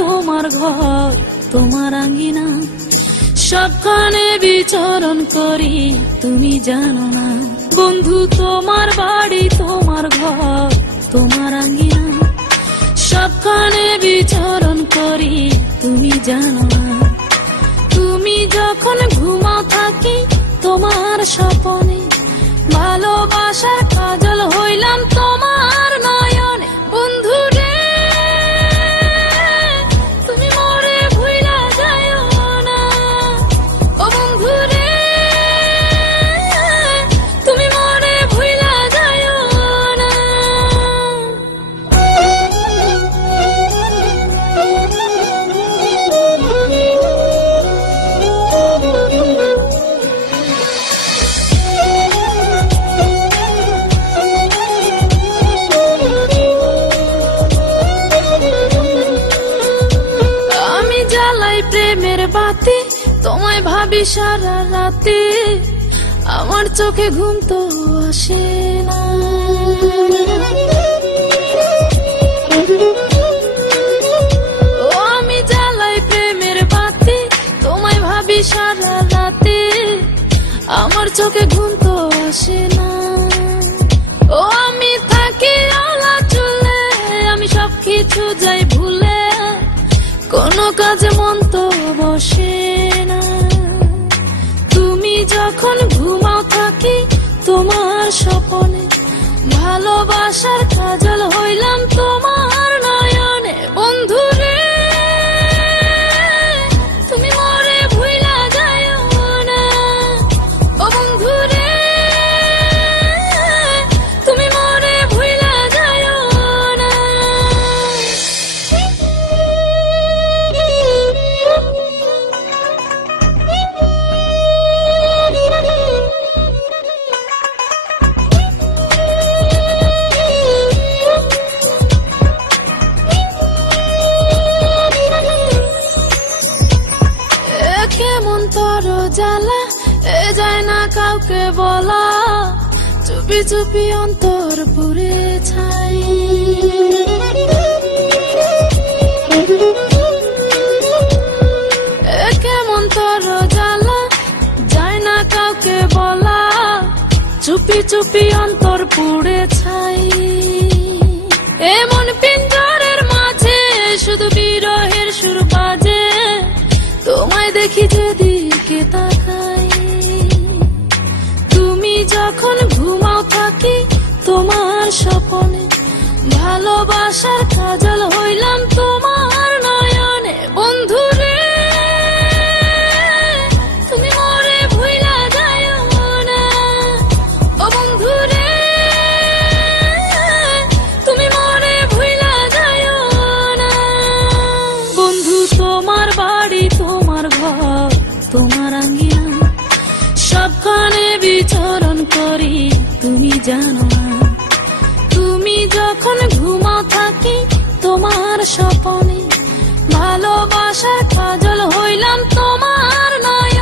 তোমার ঘর তোমার আঙ্গিনা, সবখানে বিচরণ করি তুমি জানো না। বন্ধু তোমার বাড়ি তোমার ঘর তোমার আঙ্গিনা, সবখানে বিচরণ করি তুমি জানো না। তুমি যখন ঘুমাও থাকি তোমার স্বপনে, ভালোবাসার কাজল হইলাম তোমার নয়নে। বন্ধু রে তুমি মরে ভুইলা যাইও না, ও বন্ধু রে তুমি মরে ভুইলা যাইও না। প্রেমের বাতি তোমায় ভাবি সারা রাতে, আমার চোখে ঘুম তো আসে না। ও আমি জ্বালাই প্রেমের বাতি তোমায় ভাবি সারা রাতে, আমার চোখে ঘুম তো আসে না। ও আমি থাকি আলা চুলে, আমি সবকিছু যাই ভুলে, কোনো কাজে মন তো বসে না। তুমি যখন ঘুমাও থাকি তোমার স্বপনে, ভালোবাসার কাজল হইলাম তোমার নয়নে। বন্ধু রে তুমি মরে ভুইলা যাইও না, ও বন্ধু রে তুমি মরে ভুইলা যাইও না। কেমন তোর জ্বালা এ যায় না কাউকে বলা, চুপি চুপি অন্তর পুড়ে ছাই। কেমন তোর জ্বালা যায় না কাউকে বলা, চুপি চুপি অন্তর পুড়ে ছাই। এমন পিঞ্জরের মাঝে শুধু বিরহের সুর বাজে, তোমায় দেখি যেদিকে তাকাই। তুমি যখন ঘুমাও থাকি তোমার স্বপনে, ভালোবাসার কাজল হইলাম তোমার নয়নে। বন্ধু রে তুমি মরে ভুইলা যাইও না, ও বন্ধু রে তুমি মরে ভুইলা যাইও না। বন্ধু তোমার বাড়ি তোমার ঘর তোমার আঙ্গিনা, সবখানে বিচরণ করি তুমি জানো না। তুমি যখন ঘুমাও থাকি তোমার স্বপনে, ভালোবাসার কাজল হইলাম তোমার নয়।